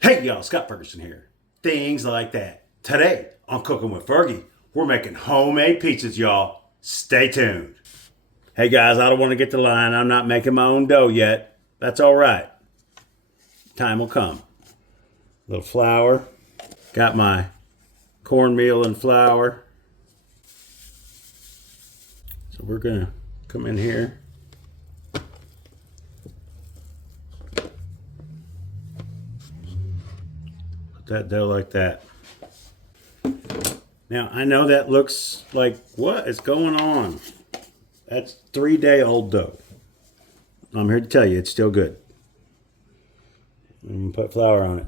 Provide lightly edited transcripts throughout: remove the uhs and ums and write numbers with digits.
Hey y'all, Scott Ferguson here. Things like that. Today on Cooking with Fergie, we're making homemade pizzas, y'all. Stay tuned. Hey guys, I don't want to get the line. I'm not making my own dough yet. That's all right. Time will come. A little flour. Got my cornmeal and flour. So we're gonna come in here. That dough like that. Now I know that looks like what is going on. That's 3-day-old dough. I'm here to tell you it's still good. I'm gonna put flour on it.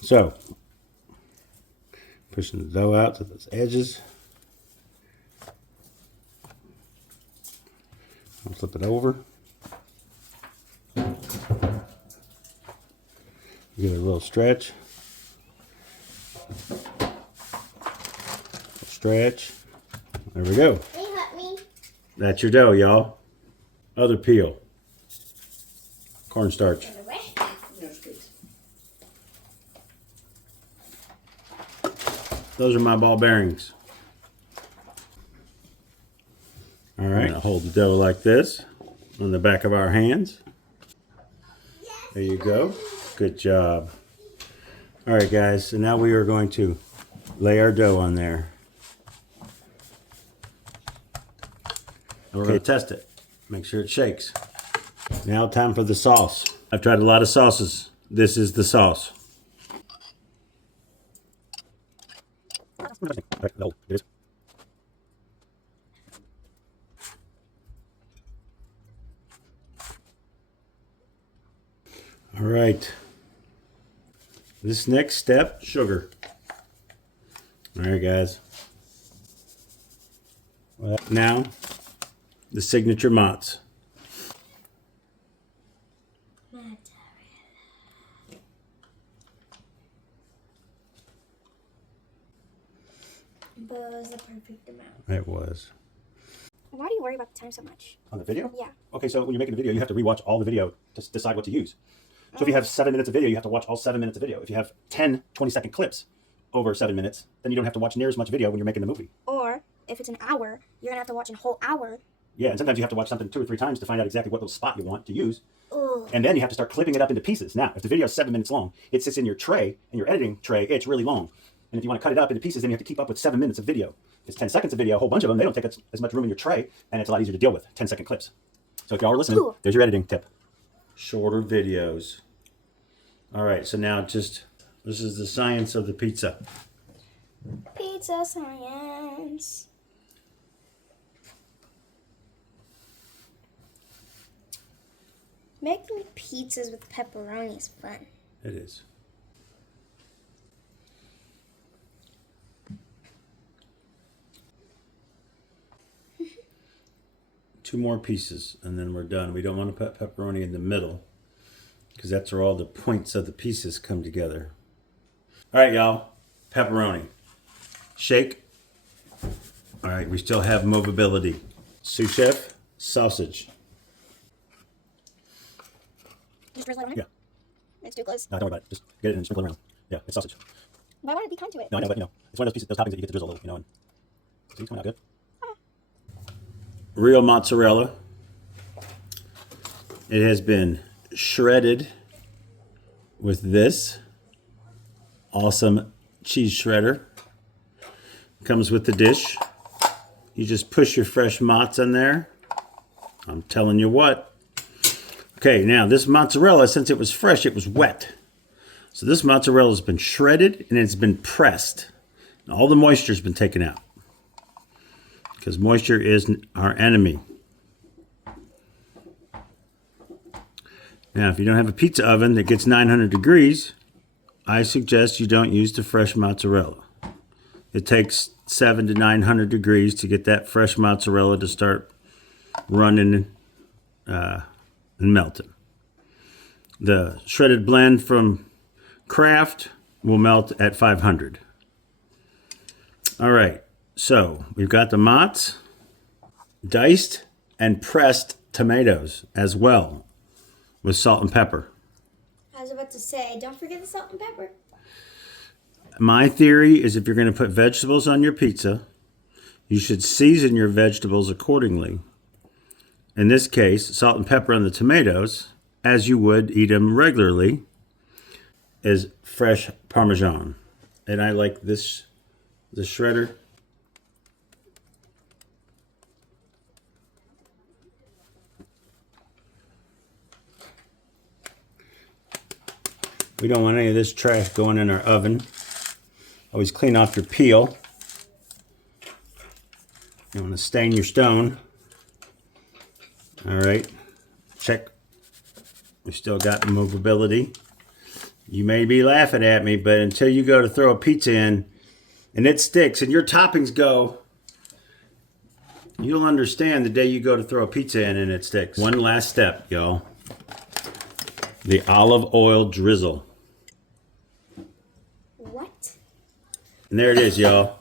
So pushing the dough out to those edges. I'll flip it over. Give it a little stretch. Stretch. There we go. Can you help me? That's your dough, y'all. Other peel. Cornstarch. Those are my ball bearings. All right, I'll hold the dough like this on the back of our hands. There you go. Good job. All right, guys, so now we are going to lay our dough on there. We're going to test it. Make sure it shakes. Now time for the sauce. I've tried a lot of sauces. This is the sauce. All right. This next step, sugar. All right, guys. Well, now, the signature mozz. Mozzarella. But it was the perfect amount. It was. Why do you worry about the time so much? On the video? Yeah. Okay, so when you're making a video, you have to rewatch all the video to decide what to use. So if you have 7 minutes of video, you have to watch all 7 minutes of video. If you have 10 20-second clips over 7 minutes, then you don't have to watch near as much video when you're making the movie. Or if it's an hour, you're gonna have to watch a whole hour. Yeah, and sometimes you have to watch something 2 or 3 times to find out exactly what little spot you want to use. Ugh. And then you have to start clipping it up into pieces. Now, if the video is 7 minutes long, it sits in your tray, and your editing tray, it's really long. And if you want to cut it up into pieces, then you have to keep up with 7 minutes of video. If it's 10 seconds of video, a whole bunch of them, they don't take as much room in your tray, and it's a lot easier to deal with, 10-second clips. So if y'all are listening, Cool. There's your editing tip. Shorter videos. All right, so now this is the science of the pizza. Pizza science. Making pizzas with pepperoni is fun. It is. Two more pieces, and then we're done. We don't want to put pepperoni in the middle, because that's where all the points of the pieces come together. All right, y'all. Pepperoni. Shake. All right, we still have movability. Sous chef, sausage. Just drizzle it on it? Yeah. It's too close. No, don't worry about it. Just get it and sprinkle it around. Yeah, it's sausage. Why would it be kind to it? No, I know, but it's one of those pieces, those toppings that you get to drizzle a little, and see, it's coming out good. Real mozzarella. It has been shredded with this awesome cheese shredder. Comes with the dish. You just push your fresh mozz in there. I'm telling you what. Okay, now this mozzarella, since it was fresh, it was wet. So this mozzarella has been shredded and it's been pressed. All the moisture's been taken out, because moisture is our enemy. Now, if you don't have a pizza oven that gets 900 degrees, I suggest you don't use the fresh mozzarella. It takes 700 to 900 degrees to get that fresh mozzarella to start running and melting. The shredded blend from Kraft will melt at 500. All right, So we've got the mozz, diced and pressed tomatoes as well with salt and pepper. I was about to say, don't forget the salt and pepper. My theory is if you're going to put vegetables on your pizza, you should season your vegetables accordingly. In this case, salt and pepper on the tomatoes, as you would eat them regularly, is fresh Parmesan. And I like this, the shredder. We don't want any of this trash going in our oven. Always clean off your peel. You don't want to stain your stone. All right, check. We still got movability. You may be laughing at me, but until you go to throw a pizza in and it sticks and your toppings go, you'll understand the day you go to throw a pizza in and it sticks. One last step, y'all. The olive oil drizzle. What? And there it is, y'all.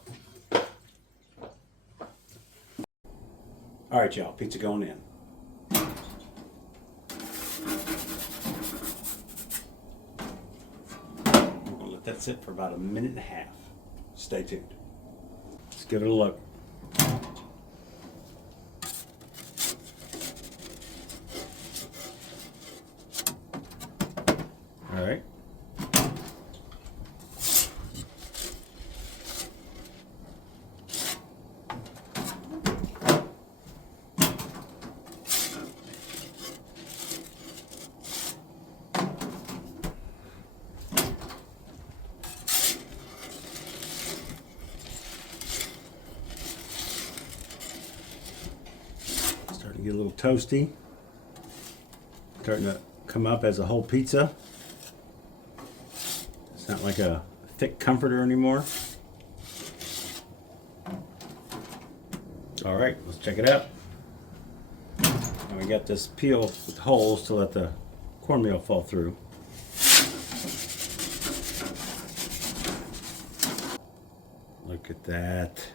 All right, y'all, pizza going in. We're gonna let that sit for about a minute and a half. Stay tuned. Let's give it a look. All right. Starting to get a little toasty. Starting to come up as a whole pizza. It's not like a thick comforter anymore. All right, let's check it out. And we got this peel with holes to let the cornmeal fall through. Look at that.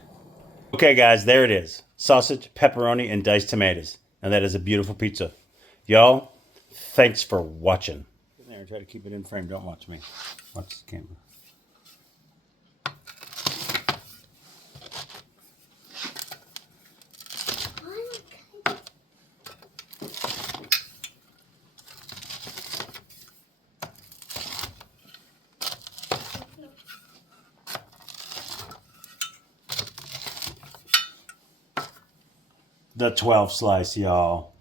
Okay guys, there it is. Sausage, pepperoni, and diced tomatoes. And that is a beautiful pizza. Y'all, thanks for watching. Get there and try to keep it in frame. Don't watch me. Watch the camera. The 12 slice, y'all.